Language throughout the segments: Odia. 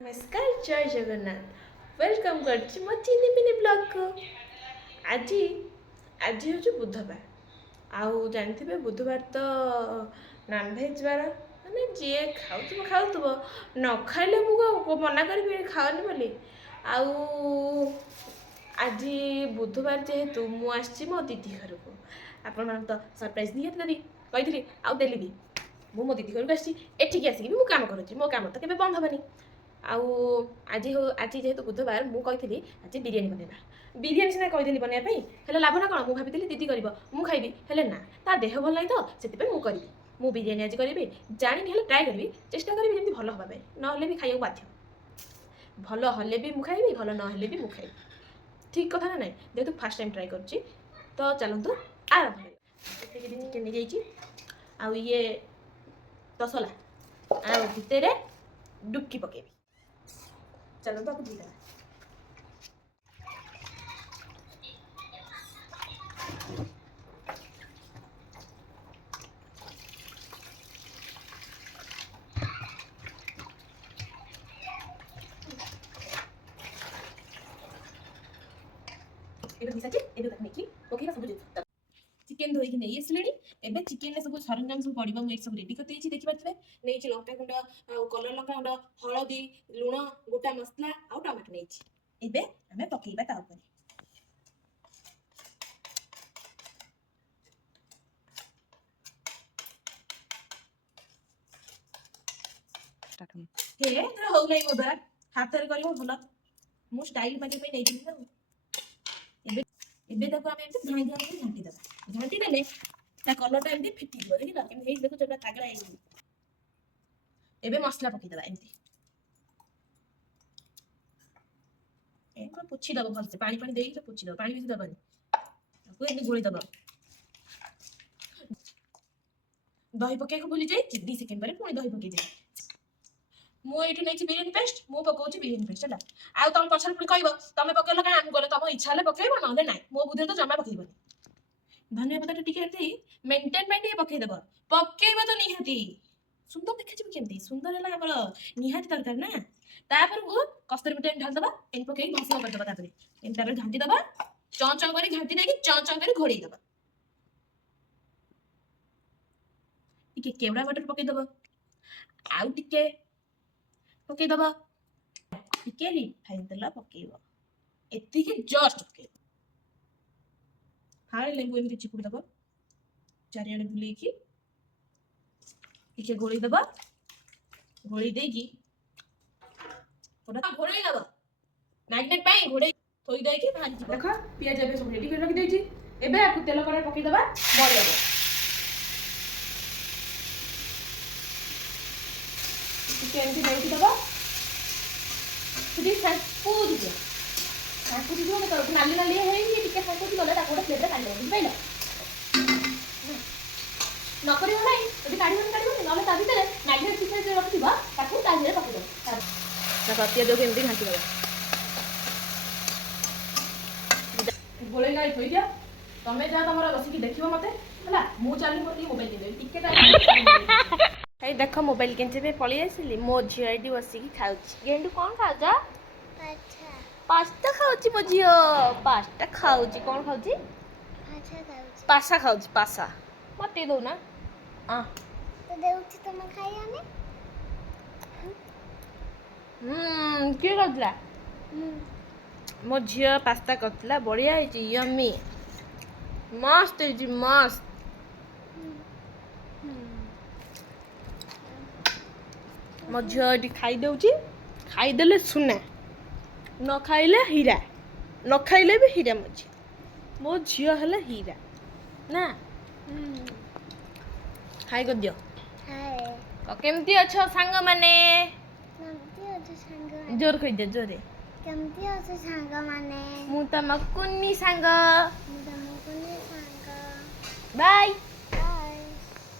नमस्कार जय जगन्नाथ वेलकम कर चिनी मिनी ब्लॉग को आज आज हूँ बुधवार आउ जानते बुधवार तो नॉनभेज बार मैंने जी खाऊ न खाइले मुझे मना करी खाओनी बोली आउ आज बुधवार जेहेतु मुझे मो दीदी घर को आपण तो सरप्राइज निहाती देवी कही आउ देली भी मो दीदी घर को आसिक आसिक भी काम करुँच मो काम तो केवे बंद हेनी आउ आज आज जेहेतु बुधवार मुझे आज बिरियानी बनवा बिरियानी सीना कहीदेली बनवाई हेल्ले लाभ ना कौन मुझे भाभी दीदी कर मुझे खाइबी हेल्ले ना ता देह भल नहीं तो से मुझे करी मु बिरियानी आज करी जानी हेल्ले ट्राए करी चेष्टा करी जमी भल हाँ ना भी खाइबा बाध्य भल हेल्ले भी मुझे खाइबी भल ना भी मुझे खाइबी ठीक कथा ना ना जेहेतु फास्ट टाइम ट्राए कर तो चलतु आरंभ चिकेन नहीं जाइए आउ ये तसला आ भितर डुबकी पकेबी चलो तो आपको दी चिकेन धोई नहीं आसले एबे चिकेन सब सरंजाम सब पड़ो मुझे सब रेडी करते देखिए नहीं लंका गुंड कलर लंका गुंड हलदी लुण गोटा मसला आउ टमाटो नहीं एबे आमे पकेइबा ता ऊपर हे तेरा हो नहीं मोदा हाथ रे करियो भलो मु स्टाइल माने पे नहीं ना एबे एबे देखो आमे एते धाई धाई घांटी देले ता कलर टा एमती फिटी दिबो देखिला केम हेइ देखो जबरा तागड़ा हेइ एबे मसला पकई दबा एमती एक पोछि दबो भल से पानी पानी देई के पोछि दबो पानी भी दबनी ताको एमती गोळी दबो दही पके को भूली जाई 2 सेकंड बारे पुणी दही पके जाई मु एठु नै बिरियानी पेस्ट मु पकाउची बिरियानी पेस्ट हला आ तुम पछर पुणी कहबो तमे पकेलो का हम गले तुम इच्छा हले पकेइबो नले नै मो बुद्धि तो जमा पकेइबो धनिया पत्ता टिके एती मेंटेन में टिके पकेइ देबो पकेइबो तो निहाती सुंदर देखा छी केमती सुंदर हला हमर निहाती दरकार ना तापर को कस्तूरी मेथी ढाल दबा एन पकेइ भसो कर दबा तापर एन तापर घांटी दबा चौ चौ करी घांटी देकी चौ चौ करी घोड़ी दबा टिके केवड़ा बटर पकेइ दबा आउ टिके पके दबा टिके रिफाइन तेल पकेइबो एति के जस्ट पकेइबो हाय लेंगु एमति चिपुड़ दबा चारियाडे बुलेई की टिके गोली दबा गोली देकी ओटा घोड़ाई दबा मैग्नेट पाई घोड़ाई थोई देई की भाजी देखो पियाज एबे सब रेडी कर रख देई छी एबे आपको तेल करे पके दबा बड़ी दबा टिके एमति देई दबा सुधी फांकू दियो तो नाली नाली है टिके फांकू गले ताको गोटे प्लेट रे काढी बुझ पाइलो न करियो नै যদি काढिबो नले ता भितर मैग्नेट पिछे जे रखिबा ताको ता भितर पके दो ना पतिया दो एमती घांटी दबा बोले गाई थोई दिया तमे जा तमरा बसी की देखिबो मते हला मु चाली मोती मोबाइल दे टिके ता हे देखो मोबाइल केंचे पे पळी आसिली मो झियाडी बसी की खाउची गेंडू कोन खाउ जा पास्ता खाउची मो झियो पास्ता खाउची कोन खाउची पासा खाउची पासा मते दो ना आ तो देउची तमे खाइया ने के करतला मो झियो पास्ता करतला बढ़िया है यम्मी मस्त है जी मस्त मो झियो एटी खाई देउची खाई देले सुना न खाइले हीरा न खाइले भी हीरा मो झियो हला हीरा ना खाई कर दियो हाय केमती अच्छो सांग माने केमती अछि संग जोर कहि दे जोरे केमती अछि संग माने मु तम कुन्नी सांग मुदमकुने संग बाय बाय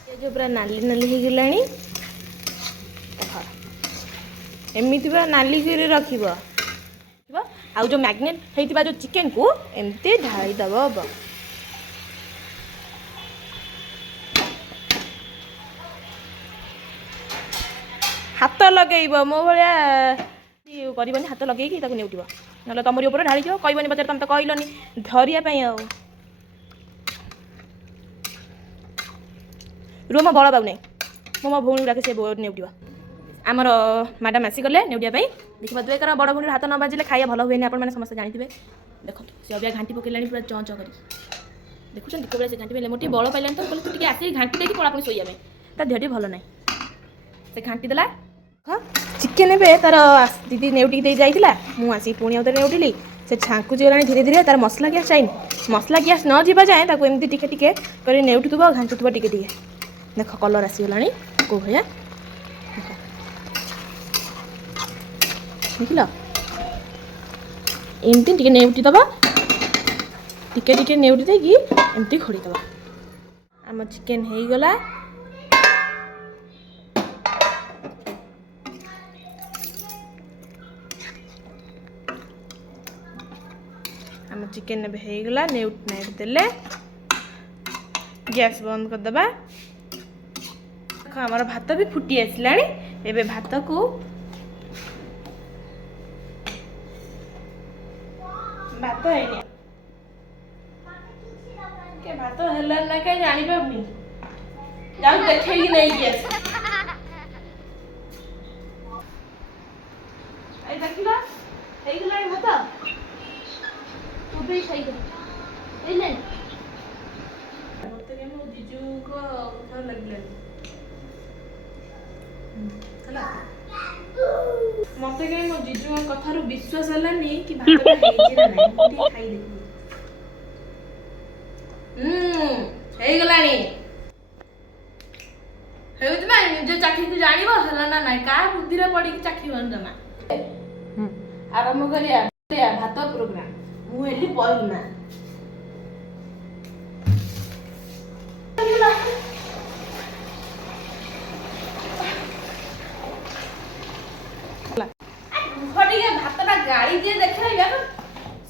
ये जो पूरा नाली नाली हो गलानी एमिति बा नाली करे रखिबो आ जो मैग्नेट हेतिबा जो चिकन को एमते ढाई दबो हाथ लगेब मो भाया କରିବନି ହାତ ଲଗେଇକି ତାକୁ ନେଉଟିବ ନହେଲେ ତମରି ଉପରେ ଢାଳିଯିବ କହିବନି ପଚାରେ ତମେ ତ କହିଲନି ଧରିବା ପାଇଁ ଆଉ ରୁହ ମୋ ବଳ ପାଉନାହିଁ ମୁଁ ମୋ ଭଉଣୀ ଡାକେ ସେ ନେଉଟିବ ଆମର ମ୍ୟାଡ଼ାମ୍ ଆସିଗଲେ ନେଉଟିବା ପାଇଁ ଦେଖିବା ଦୁଏକାର ବଡ଼ ଭଉଣୀର ହାତ ନ ବାଜିଲେ ଖାଇବା ଭଲ ହୁଏନି ଆପଣମାନେ ସମସ୍ତେ ଜାଣିଥିବେ ଦେଖନ୍ତୁ ସେ ଅବିକା ଘାଣ୍ଟି ପକେଇଲାଣି ପୁରା ଚଁ ଚଁ କରି ଦେଖୁଛନ୍ତି କେତେବେଳେ ସେ ଘାଣ୍ଟି ପକେଇଲେ ମୋର ଟିକେ ବଳ ପାଇଲାଣି ତ କହିଲେ ତୁ ଟିକେ ଆସିକି ଘାଣ୍ଟି ଦେଇକି ପଳା ପୁଣି ଶୋଇବା ପାଇଁ ତା ଦେହ ଟିକେ ଭଲ ନାହିଁ ସେ ଘାଣ୍ଟି ଦେଲା ହଁ ଚିକେନ୍ ଏବେ ତାର ଦିଦି ନେଉଟିକି ଦେଇ ଯାଇଥିଲା ମୁଁ ଆସିକି ପୁଣି ଆଉ ଥରେ ନେଉଟିଲି ସେ ଛାଙ୍କୁଚି ଗଲାଣି ଧୀରେ ଧୀରେ ତାର ମସଲା ଗ୍ୟାସ୍ ଯାଇନି ମସଲା ଗ୍ୟାସ୍ ନ ଯିବା ଯାଏଁ ତାକୁ ଏମିତି ଟିକେ ଟିକେ କରି ନେଉଟୁଥିବ ଘାଣ୍ଟୁଥିବ ଟିକେ ଟିକେ ଦେଖ କଲର୍ ଆସିଗଲାଣି କୋଉ ଭଳିଆ ଦେଖିଲ ଏମିତି ଟିକେ ନେଉଟି ଦେବା ଟିକେ ଟିକେ ନେଉଟି ଦେଇକି ଏମିତି ଘୋଡ଼େଇ ଦେବା ଆମ ଚିକେନ୍ ହେଇଗଲା ଆମ ଚିକେନ୍ ଏବେ ହେଇଗଲା ନେଉଟି ନେଉଟି ଦେଲେ ଗ୍ୟାସ୍ ବନ୍ଦ କରିଦେବା ଆମର ଭାତ ବି ଫୁଟି ଆସିଲାଣି ଏବେ ଭାତକୁ ଭାତ ହେଇନି ଭାତ ହେଲାନି ନା କାହିଁ ଜାଣିପାରୁନି ଯାଉଛି ଦେଖେଇକି ନେଇକି ଆସ ଏଇ ଦେଖିଲ ହେଇଗଲାଣି ଭାତ ତୁ ବି ଖାଇଦେବୁ ହେଇଲାଣି ମତେ କାହିଁ ମୋ ଜିଜୁଙ୍କ କଥା ଲାଗିଲାନି ହେଲା ମତେ କାହିଁ ମୋ ଜିଜୁଙ୍କ କଥାରୁ ବିଶ୍ୱାସ ହେଲାନି କି ଭାତଟା ହେଇଛି ନା ନାହିଁ ମୁଁ ଟିକେ ଖାଇଦେବି ହେଇଗଲାଣି ହେଉଥିବ ନିଜେ ଚାଖିକି ଜାଣିବ ହେଲା ନା ନାଇଁ କାହା ବୁଦ୍ଧିରେ ପଡ଼ିକି ଚାଖିବନି ଜମା ଆରମ୍ଭ କରିବା ଭାତ ପ୍ରୋଗ୍ରାମ ମୁଁ ହେଲି ପହିମା ଟିକେ ଭାତଟା ଗାଳି দিয়ে ଦେଖେଇଲା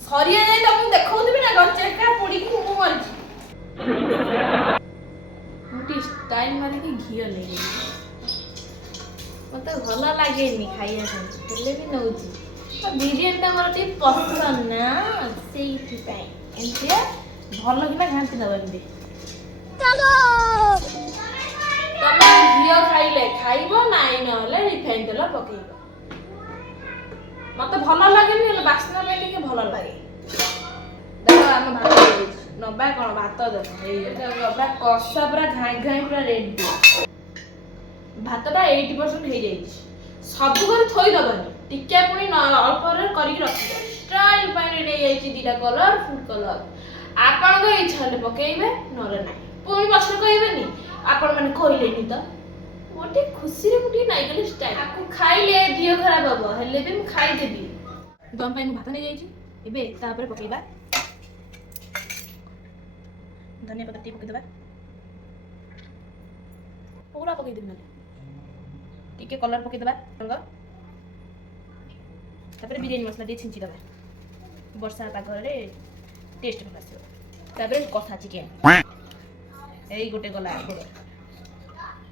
ସରିଆ ଯାଇ ତମକୁ ଦେଖଉଥିବି ନା ଗଚେକା ପୋଡ଼ିକି ମୁଁ ମରିଛି ମୁଁ ଟିକେ ଷ୍ଟାଇଲ୍ ମାରିକି ଘିଅ ନେଇଯାଇଛି ମତେ ଭଲ ଲାଗେନି ଖାଇବା ପାଇଁ ହେଲେ ବି ନେଉଛି ବିରିୟାନୀଟା ମୋର ଟିକେ ପସନ୍ଦ ନା ସେଇଥିପାଇଁ ଏମିତିଆ ଭଲ କିନା ଘାଣ୍ଟି ଦେବ ଏମିତି ତମେ ଘିଅ ଖାଇଲେ ଖାଇବ ନାଇଁ ନହେଲେ ରିଫାଇନ୍ ତେଲ ପକେଇବ ମତେ ଭଲ ଲାଗେନି ହେଲେ ବାସ୍ନା ପାଇଁ ଟିକେ ଭଲ ଲାଗେ ଦେଖ ଆମ ଭାତ ହେଇଯାଇଛି ନବା କ'ଣ ଭାତ ଦେଖ ନବା କଷା ପୁରା ଘାଇ ଘାଇ ପୁରା ରେଡି ଭାତଟା 80% ହେଇଯାଇଛି ସବୁ କରି ଥୋଇଦବନି ଟିକେ ପୁଣି ଅଳ୍ପରେ କରିକି ରଖିବ ଷ୍ଟାଇଲ୍ ପାଇଁ ରେଡି ହେଇଯାଇଛି ଦୁଇଟା କଲର୍ ଫୁଡ୍ କଲର୍ ଆପଣଙ୍କ ଇଚ୍ଛା ହେଲେ ପକେଇବେ ନହେଲେ ନାହିଁ ପୁଣି ପଛରେ କହିବେନି ଆପଣମାନେ କହିଲେନି ତ ଗୋଟେ ଖୁସିରେ ମୁଁ ଟିକେ ନାଇଗଲି ଷ୍ଟାଇଲ୍ ଆକୁ ଖାଇଲେ ଦେହ ଖରାପ ହବ ହେଲେ ବି ମୁଁ ଖାଇଦେବି ଦମ୍ ପାଇଁ ମୁଁ ଭାତ ନେଇଯାଇଛି ଏବେ ତାପରେ ପକେଇବା ଧନିଆ ପତ୍ର ଟିକେ ପକେଇଦେବା ପୁରା ପକେଇଦେବି ନହେଲେ ଟିକେ କଲର୍ ପକେଇଦେବା ରଙ୍ଗ ତାପରେ ବିରିୟାନୀ ମସଲା ଟିକେ ଛିଞ୍ଚିଦେବା ବର୍ଷା ପାଗରେ ଟେଷ୍ଟ ଭଲ ଆସିବ ତାପରେ କଷା ଚିକେନ୍ ଏଇ ଗୋଟେ ଗଲା ଗୋଡ଼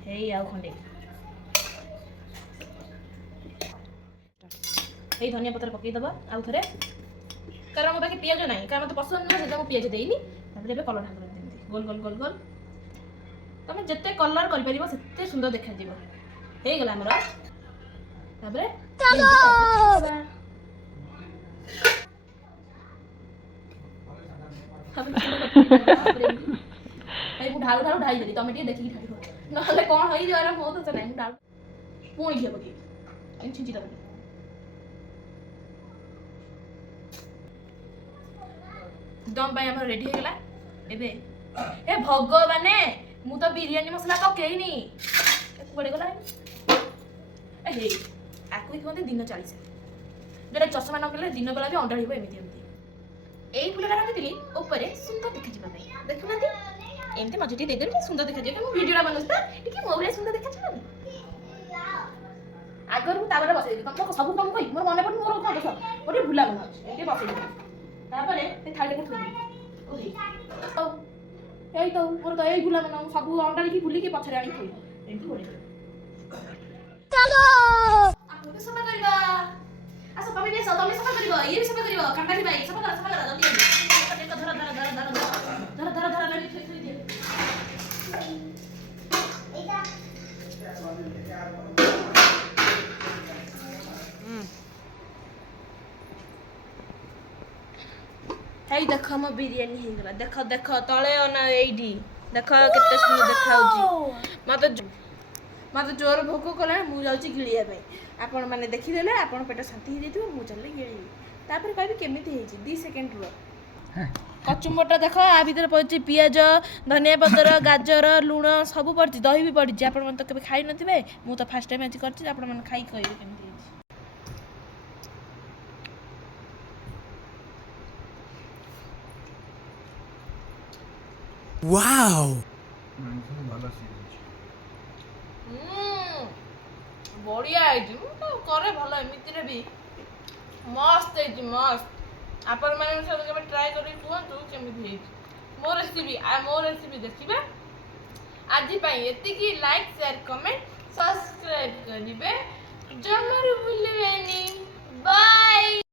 ହେଇ ଆଉ ଖଣ୍ଡେ ଏଇ ଧନିଆ ପତ୍ର ପକେଇଦେବା ଆଉ ଥରେ କାରଣ ମୋ ପାଖେ ପିଆଜ ନାହିଁ କାରଣ ମୋତେ ପସନ୍ଦ ନୁହେଁ ସେଥିପାଇଁ ମୁଁ ପିଆଜ ଦେଇନି ତାପରେ ଏବେ କଲର୍ ଢାଙ୍କୁର ଦିଅନ୍ତି ଗୋଲ ଗୋଲ ଗୋଲ ଗୋଲ ତମେ ଯେତେ କଲର୍ କରିପାରିବ ସେତେ ସୁନ୍ଦର ଦେଖାଯିବ ହେଇଗଲା ଆମର ତାପରେ ମୁଁ ଢାଳୁ ଢାଳୁ ଢାଳି ଦେଲି ତମେ ଟିକେ ଦେଖିକି ଢାଳିବ ନହେଲେ କ'ଣ ହେଇଯିବାର ମୋ ଦୋଷ ନାହିଁ ମୁଁ ଢାଳୁ ପୁଣି ଘିଅ ପକେଇବି ଏମିତି ଛିଞ୍ଚି ଦେବି ଦମ୍ ପାଇଁ ଆମର ରେଡି ହେଇଗଲା ଏବେ ଏ ଭଗବାନେ ମୁଁ ତ ବିରିୟାନୀ ମସଲା ପକେଇନି କୁଆଡ଼େ ଗଲା ଏ ହେଇ ଆକୁ ହିଁ କୁହନ୍ତି ଦିନ 40 ଯେଉଁଟା ଚଷମା ନ କଲେ ଦିନ ବେଳା ବି ଅଣ୍ଡାଳିବ ଏମିତି ଏମିତି ଏଇ ଫୁଲଟା ରଖିଥିଲି ଉପରେ ସୁନ୍ଦର ଦେଖାଯିବା ପାଇଁ ଦେଖୁନାହାନ୍ତି ଏମିତି ମଝି ଟିକେ ଦେଇଦେବି ଟିକେ ସୁନ୍ଦର ଦେଖାଯିବ ମୁଁ ଭିଡ଼ିଓଟା ବନଉଛି ତ ଟିକେ ମୋ ଭଳିଆ ସୁନ୍ଦର ଦେଖାଯିବନି ଆଗରୁ ମୁଁ ତାପରେ ବସେଇଦେବି ତମକୁ ସବୁ କାମ କହି ମୋର ମନେ ପଡ଼ୁନି ମୋର କ'ଣ ଦୋଷ ମୋର ଟିକେ ଭୁଲା ମନେ ଅଛି ଏମିତି ବସେଇଦେବି ତାପରେ ସେ ଥାଳିଟାକୁ ଥୋଇଦେବି ଏଇ ତ ମୋର ତ ଏଇ ଭୁଲା ମନେ ସବୁ ଅଣ୍ଡାଳିକି ବୁଲିକି ପଛରେ ଆଣିକି ଥୋଇବି ଏମିତି ଘୋଡ଼େଇ ସଫା କରିବା ଆସ ଆସ ତମେ ସଫା କରିବ ଇଏ ବି ସଫା କରିବ କାଙ୍ଗାଲି ଭାଇ ସଫା କର ଜଲ୍ଦି ଧର ଧର ଧର ଧର ଧର ଧର ଧର ଧର ଲାଗି ଥୋଇ ଦିଅ ହେଇ ଦେଖ ମୋ ବିରିୟାନୀ ହେଇଗଲା ଦେଖ ଦେଖ ତଳେ ନା ଏଇଠି ଦେଖ କେତେ ସୁନ୍ଦର ଦେଖାଯାଉଛି ମତେ ଜୋର ଭୋକ କଲାଣି ମୁଁ ଯାଉଛି ଗିଳିବା ପାଇଁ ଆପଣମାନେ ଦେଖିଦେଲେ ଆପଣ ପେଟ ଶାନ୍ତି ହେଇଯାଇଥିବ ମୁଁ ଚାଲିଲେ ଗିଳିବି ତାପରେ କହିବି କେମିତି ହେଇଛି 2 ସେକେଣ୍ଡ ରୁହ କଚୁମ୍ବରଟା ଦେଖ ଆ ଭିତରେ ପଡ଼ିଛି ପିଆଜ ଧନିଆ ପତ୍ର ଗାଜର ଲୁଣ ସବୁ ପଡ଼ିଛି ଦହି ବି ପଡ଼ିଛି ଆପଣମାନେ ତ କେବେ ଖାଇନଥିବେ ମୁଁ ତ ଫାର୍ଷ୍ଟ ଟାଇମ୍ ଆଜି କରିଛି ଆପଣମାନେ ଖାଇକି କହିବେ କେମିତି ହେଇଛି Wow! ବଢ଼ିଆ ହେଇଛି ମୁଁ ତ କରେ ଭଲ ଏମିତିରେ ବି ମସ୍ତ ହେଇଛି ମସ୍ତ ଆପଣମାନଙ୍କ ସହିତ କେବେ ଟ୍ରାଏ କରିକି କୁହନ୍ତୁ କେମିତି ହେଇଛି ମୋ ରେସିପି ଦେଖିବେ ଆଜି ପାଇଁ ଏତିକି ଲାଇକ୍ ସେୟାର କମେଣ୍ଟ ସବସ୍କ୍ରାଇବ୍ କରିବେ ଜମାରୁ ଭୁଲିବେନି।